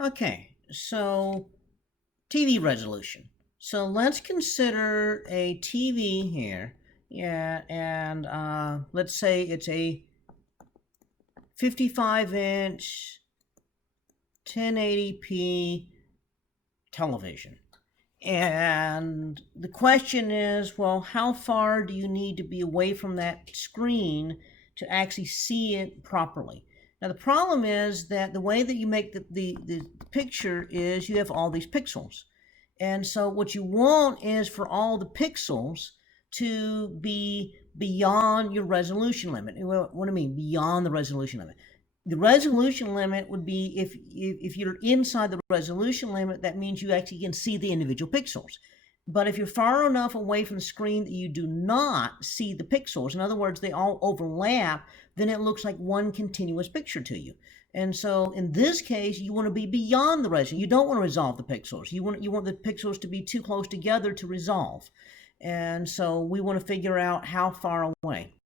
Okay, so TV resolution. So let's consider a TV here. Yeah, and let's say it's a 55-inch 1080p television. And the question is, well, how far do you need to be away from that screen to actually see it properly? Now, the problem is that the way that you make the picture is you have all these pixels. And so what you want is for all the pixels to be beyond your resolution limit. What do I mean, beyond the resolution limit? The resolution limit would be if you're inside the resolution limit, that means you actually can see the individual pixels. But if you're far enough away from the screen that you do not see the pixels, in other words, they all overlap, then it looks like one continuous picture to you. And so in this case, you want to be beyond the resolution. You don't want to resolve the pixels. You want the pixels to be too close together to resolve. And so we want to figure out how far away.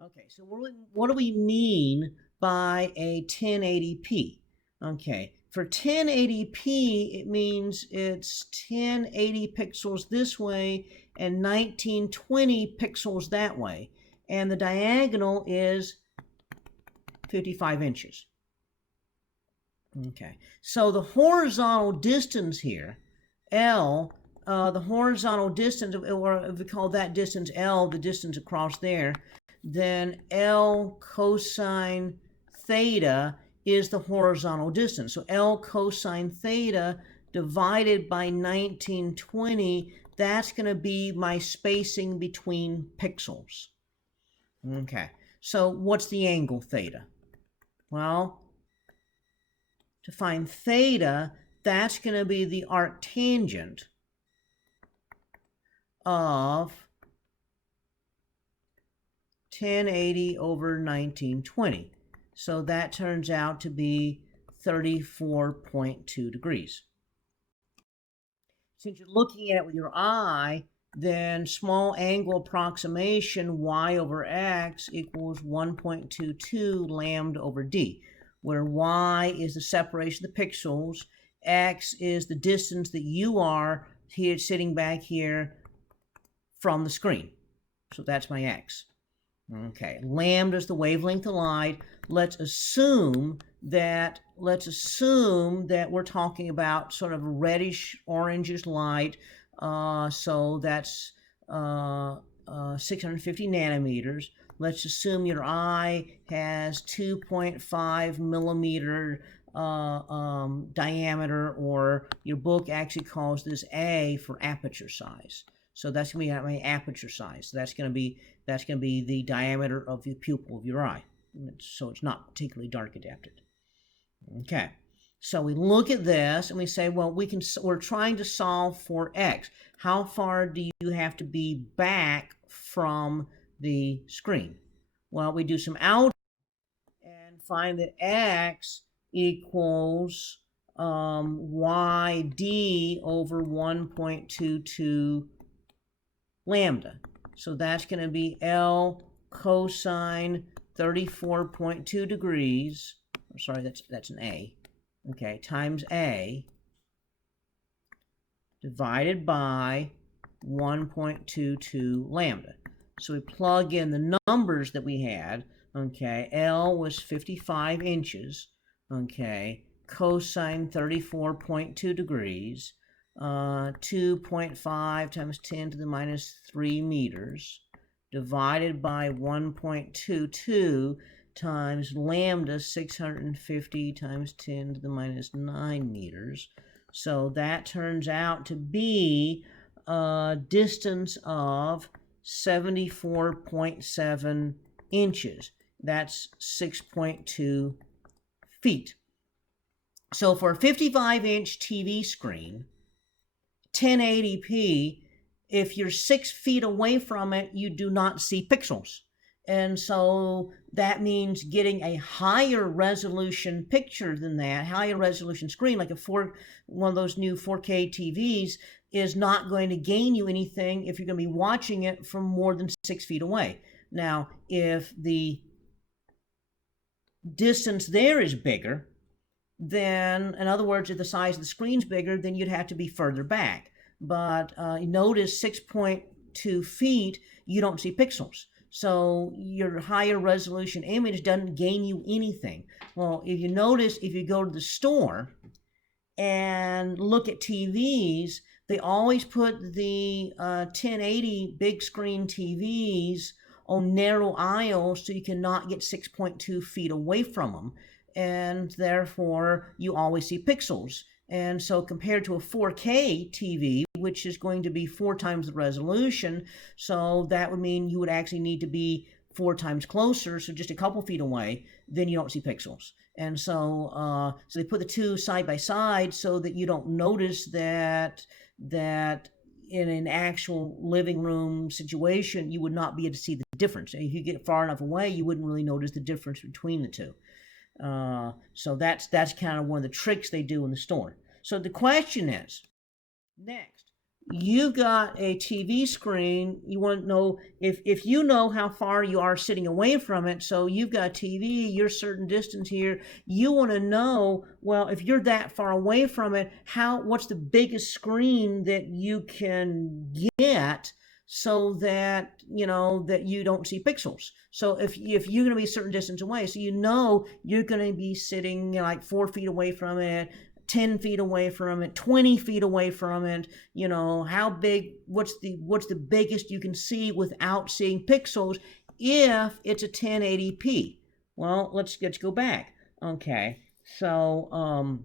Okay, so what do we mean by a 1080p? Okay, for 1080p, it means it's 1080 pixels this way and 1920 pixels that way. And the diagonal is 55 inches. Okay, so the horizontal distance here, L, the horizontal distance, or if we call that distance L, the distance across there, then L cosine theta is the horizontal distance. So L cosine theta divided by 1920, that's going to be my spacing between pixels. Okay, so what's the angle theta? Well, to find theta, that's going to be the arctangent of 1080 over 1920. So that turns out to be 34.2 degrees. Since you're looking at it with your eye, then small angle approximation y over x equals 1.22 lambda over d, where y is the separation of the pixels, x is the distance that you are here sitting back here from the screen. So that's my x. Okay, lambda is the wavelength of light. Let's assume that we're talking about sort of reddish orangish light. So that's 650 nanometers. Let's assume your eye has 2.5 millimeter diameter, or your book actually calls this A for aperture size. So that's going to be my aperture size. So that's going to be the diameter of the pupil of your eye. So it's not particularly dark adapted. Okay. So we look at this and we say, well, we're trying to solve for x. How far do you have to be back from the screen? Well, we do some algebra and find that x equals yd over 1.22 lambda. So that's going to be L cosine 34.2 degrees. I'm sorry, that's an A. Okay, times A divided by 1.22 lambda. So we plug in the numbers that we had. Okay, L was 55 inches. Okay, cosine 34.2 degrees. 2.5 times 10 to the minus 3 meters divided by 1.22 times lambda 650 times 10 to the minus 9 meters. So that turns out to be a distance of 74.7 inches. That's 6.2 feet. So for a 55-inch TV screen, 1080p, if you're 6 feet away from it, you do not see pixels. And so that means getting a higher resolution picture than that, higher resolution screen, like one of those new 4K TVs, is not going to gain you anything if you're going to be watching it from more than 6 feet away. Now, if the distance there is bigger, then, in other words, if the size of the screen's bigger, then you'd have to be further back. But notice 6.2 feet, you don't see pixels. So your higher resolution image doesn't gain you anything. Well, if you notice, if you go to the store and look at TVs, they always put the 1080 big screen TVs on narrow aisles so you cannot get 6.2 feet away from them. And therefore, you always see pixels. And so compared to a 4K TV, which is going to be 4 times the resolution, so that would mean you would actually need to be 4 times closer, so just a couple feet away, then you don't see pixels. And so they put the two side by side so that you don't notice that in an actual living room situation, you would not be able to see the difference. If you get far enough away, you wouldn't really notice the difference between the two. So that's kind of one of the tricks they do in the store. So the question is, next, you've got a TV screen. You want to know if you know how far you are sitting away from it. So you've got a TV, you're a certain distance here. You want to know, well, if you're that far away from it, what's the biggest screen that you can get so that that you don't see pixels. So if you're going to be a certain distance away, so you're going to be sitting like 4 feet away from it, 10 feet away from it, 20 feet away from it, how big, what's the biggest you can see without seeing pixels if it's a 1080p. Well, let's go back. Okay, so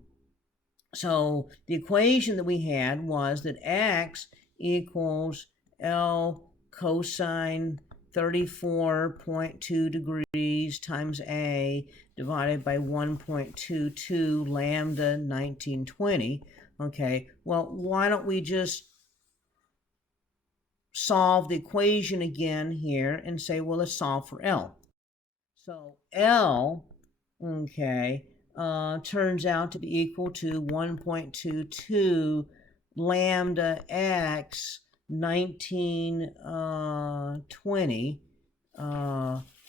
the equation that we had was that x equals L cosine 34.2 degrees times A divided by 1.22 lambda 1920. Okay, well, why don't we just solve the equation again here and say, well, let's solve for L. So L, okay, turns out to be equal to 1.22 lambda x 1920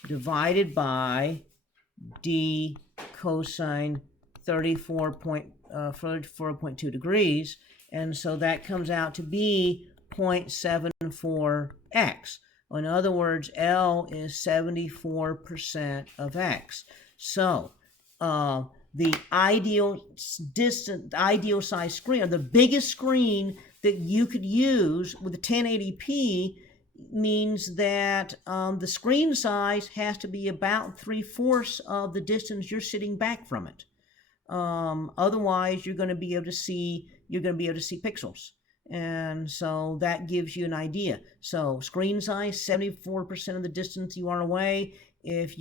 divided by d cosine 34.2 degrees, and so that comes out to be 0.74x. In other words, L is 74% of x. So the ideal size screen, or the biggest screen that you could use with the 1080p, means that the screen size has to be about 3/4 of the distance you're sitting back from it. Otherwise, you're going to be able to see pixels, and so that gives you an idea. So screen size, 74% of the distance you are away. If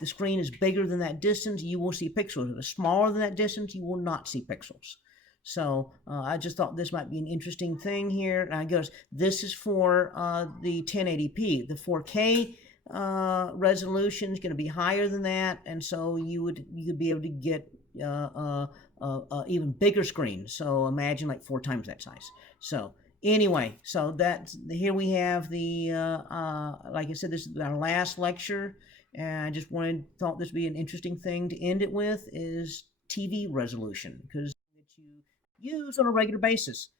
the screen is bigger than that distance, you will see pixels. If it's smaller than that distance, you will not see pixels. So I just thought this might be an interesting thing here. And I goes, this is for the 1080p. The 4K resolution is going to be higher than that, and so you could be able to get even bigger screen. So imagine like 4 times that size. So anyway, so here we have the like I said, this is our last lecture, and I just thought this would be an interesting thing to end it with, is TV resolution, because you use on a regular basis.